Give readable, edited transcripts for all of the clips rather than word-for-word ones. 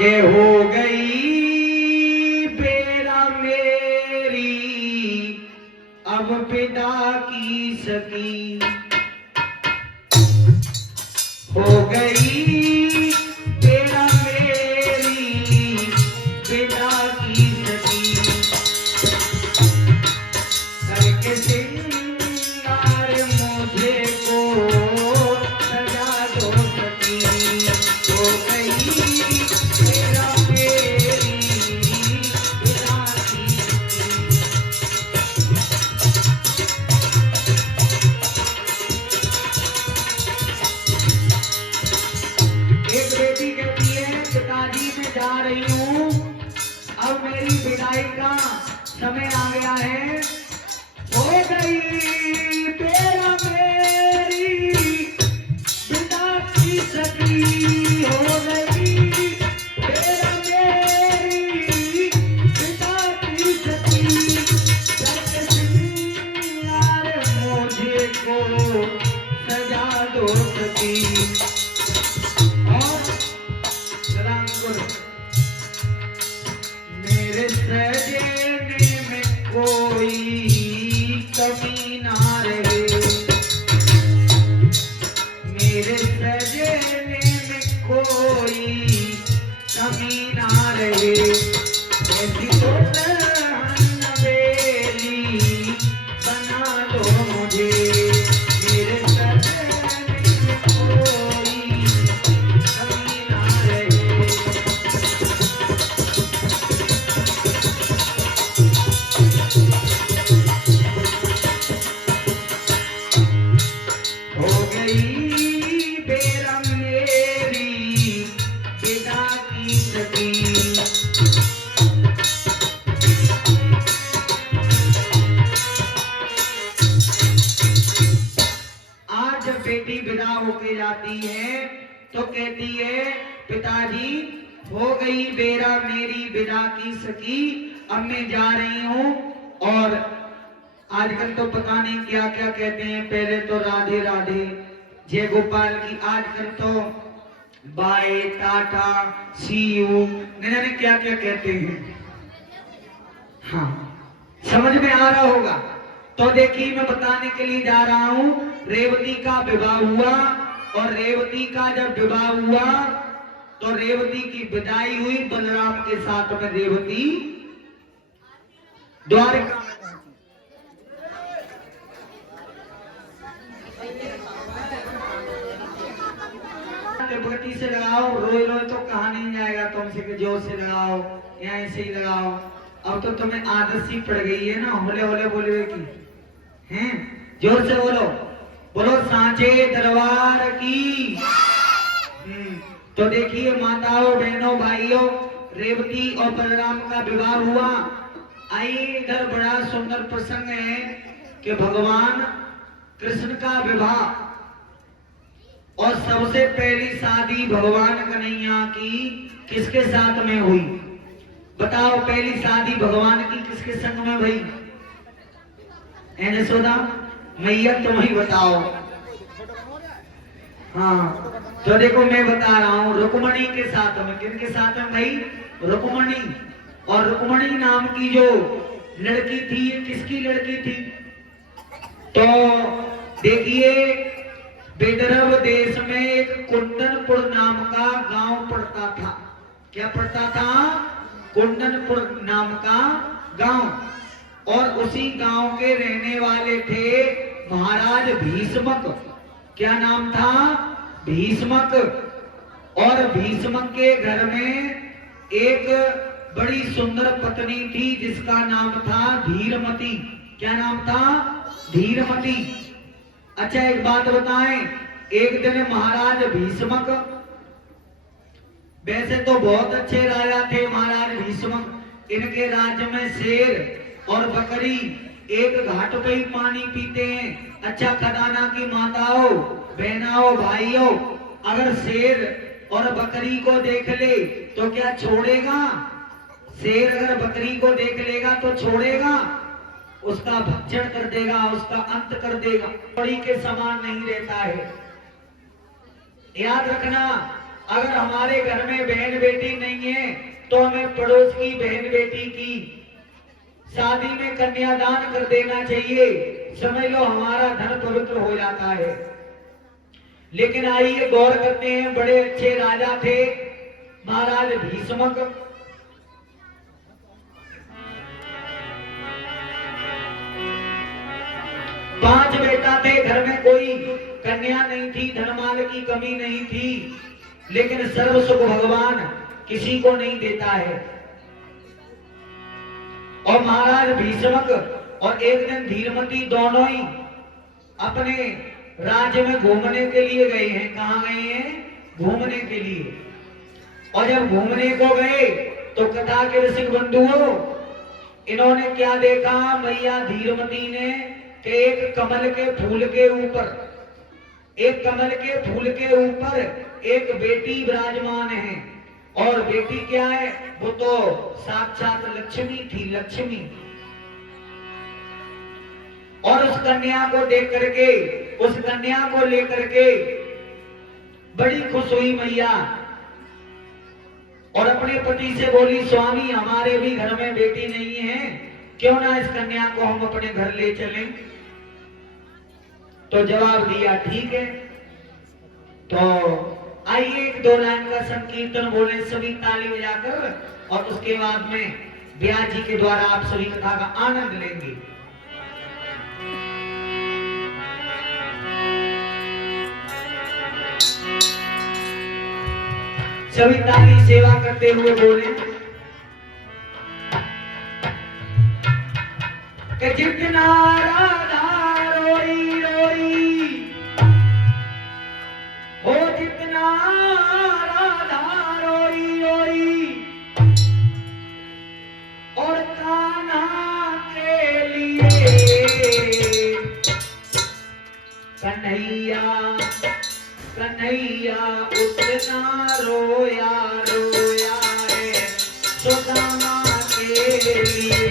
के हो गई बेरा मेरी अब पिता की सकी, हो गई बेरा मेरी पिता की सकी, करके सिंगार मुझे को सजा दो सकी, हो गई बेरा मेरी पिता की सकी। एक बेटी कहती है पिताजी मैं जा रही हूँ, अब मेरी विदाई का समय आ गया है, हो गई बेरा मेरी पिता की सकी, हो गई बेरा मेरी पिता की सकी, करके सिंगार मुझे को सजा दो सकी। और सलाम करो मेरे सजने में कोई कमी ना रहे, मेरे सजने में कोई कमी ना रहे, ऐसी दुल्हन बेली बना दो मुझे, मेरे सजने में कोई कमी ना रहे। हो गई बेरा मेरी पिता की सकी, आज जब बेटी विदा होके जाती है तो कहती है पिताजी हो गई बेरा मेरी विदा की सकी, अब मैं जा रही हूँ। और आजकल तो पता नहीं क्या क्या कहते हैं, पहले तो राधे राधे जय गोपाल की, आजकल तो बाय टाटा सी यू न जाने क्या क्या कहते हैं। हाँ समझ में आ रहा होगा। तो देखिए मैं बताने के लिए जा रहा हूँ, रेवती का विवाह हुआ और रेवती का जब विवाह हुआ तो रेवती की विदाई हुई बलराम के साथ में, रेवती द्वारका में गति से लगाओ, रोई रोई तो कहा नहीं जाएगा तुमसे कि जोर से लगाओ या ऐसे ही लगाओ। अब तो तुम्हें आदत सी पड़ गई है ना होले होले बोलने की, हैं? जोर से बोलो, बोलो सांचे दरबार की। तो देखिए माताओं बहनों भाइयों, रेवती और बलराम का विवाह हुआ। आइए इधर बड़ा सुंदर प्रसंग है कि भगवान कृष्ण का विवाह और सबसे पहली शादी भगवान कन्हैया की किसके साथ में हुई? बताओ पहली शादी भगवान की किसके संग में हुई? यशोदा मैया तुम ही बताओ। हाँ तो देखो मैं बता रहा हूँ, रुक्मणी के साथ में। किनके साथ में भाई? रुक्मणी। और रुक्मणी नाम की जो लड़की थी, ये किसकी लड़की थी? तो देखिए विदर्भ देश में एक कुंदनपुर नाम का गांव पड़ता था। क्या पड़ता था? कुंदनपुर नाम का गांव। और उसी गांव के रहने वाले थे महाराज भीष्मक। क्या नाम था? भीष्मक। और भीष्मक के घर में एक बड़ी सुंदर पत्नी थी जिसका नाम था धीरमती। क्या नाम था? धीरमती। अच्छा एक बात बताएं, एक दिन महाराज भीष्मक, वैसे तो बहुत अच्छे राजा थे महाराज भीष्मक, इनके राज्य में शेर और बकरी एक घाट पे ही पानी पीते हैं। अच्छा खदाना की माताओं बहनाओं भाइयों, अगर शेर और बकरी को देख ले तो क्या छोड़ेगा? शेर अगर बकरी को देख लेगा तो छोड़ेगा? उसका भक्षण कर देगा, उसका अंत कर देगा। बड़ी के समान नहीं रहता है। याद रखना, अगर हमारे घर में बहन बेटी नहीं है तो हमें पड़ोस की बहन बेटी की शादी में कन्यादान कर देना चाहिए। समझ लो हमारा धन पवित्र हो जाता है। लेकिन आइए गौर करते हैं, बड़े अच्छे राजा थे महाराज भीष्मक। पांच बेटा थे, घर में कोई कन्या नहीं थी, धनमाल की कमी नहीं थी, लेकिन सर्व सुख भगवान किसी को नहीं देता है। और महाराज भीष्मक और एक दिन धीरमती दोनों ही अपने राज्य में घूमने के लिए गए हैं। कहां गए हैं? घूमने के लिए। और जब घूमने को गए तो कथा के रसिक बंधुओं, इन्होंने क्या देखा? मैया धीरमती ने कि एक कमल के फूल के ऊपर एक बेटी विराजमान है। और बेटी क्या है? वो तो साक्षात लक्ष्मी थी, लक्ष्मी। और उस कन्या को देख करके, उस कन्या को लेकर के बड़ी खुश हुई मैया और अपने पति से बोली, स्वामी हमारे भी घर में बेटी नहीं है, क्यों ना इस कन्या को हम अपने घर ले चलें? तो जवाब दिया ठीक है। तो आइए एक दो लाइन का संकीर्तन बोले सभी ताली बजाकर, और उसके बाद में ब्यास जी के द्वारा आप सभी कथा का आनंद लेंगे। सभी ताली सेवा करते हुए बोले कि जितना राधा रोई रोई, हो जितना राधा रोई रोई, और कान्हा के लिए कन्हैया कन्हैया उतना रोया रोया है सुदामा के लिए।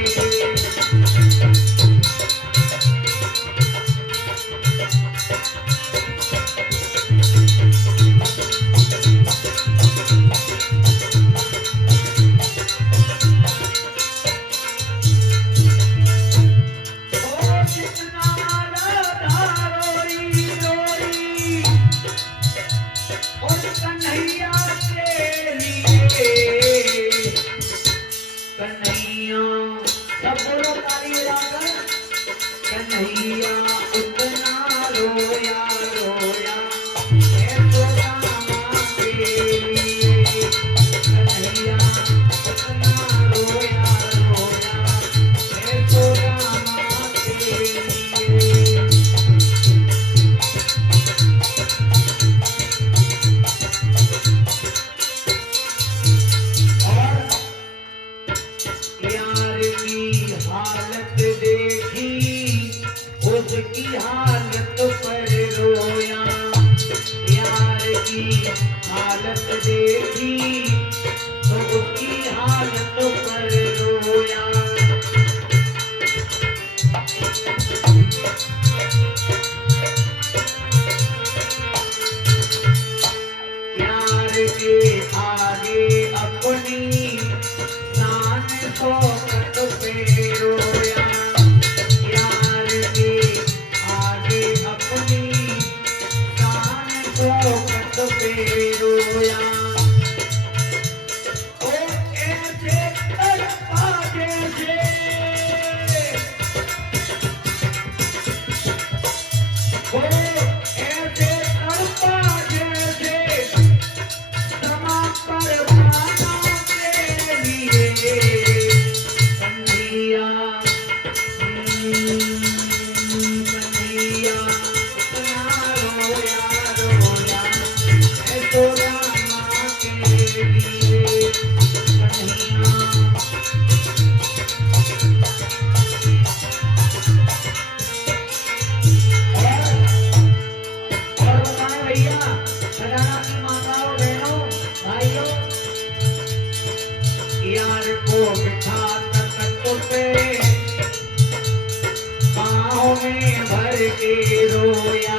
के रोया,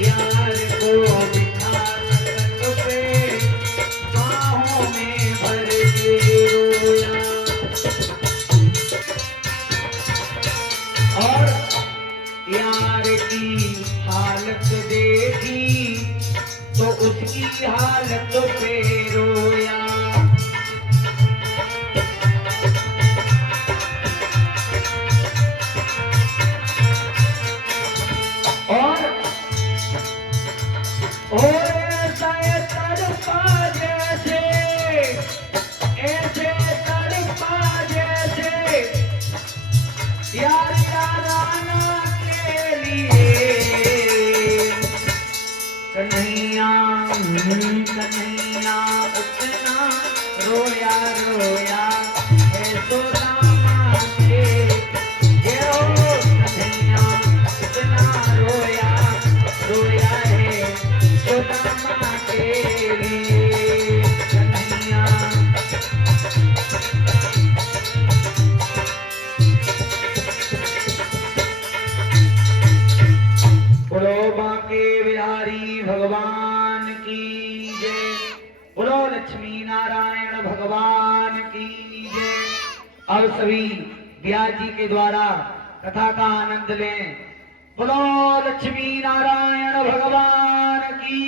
यार को बिठा सकत पे रोया रोया है सुदामा के ये हो कन्हैया कितना रोया रोया है सुदामा के लिए कन्हैया। बोलो बांके बिहारी भगवान की जय। बोलो लक्ष्मी नारायण भगवान की जय। अब सभी व्यास जी के द्वारा कथा का आनंद लें। बोलो लक्ष्मी नारायण भगवान की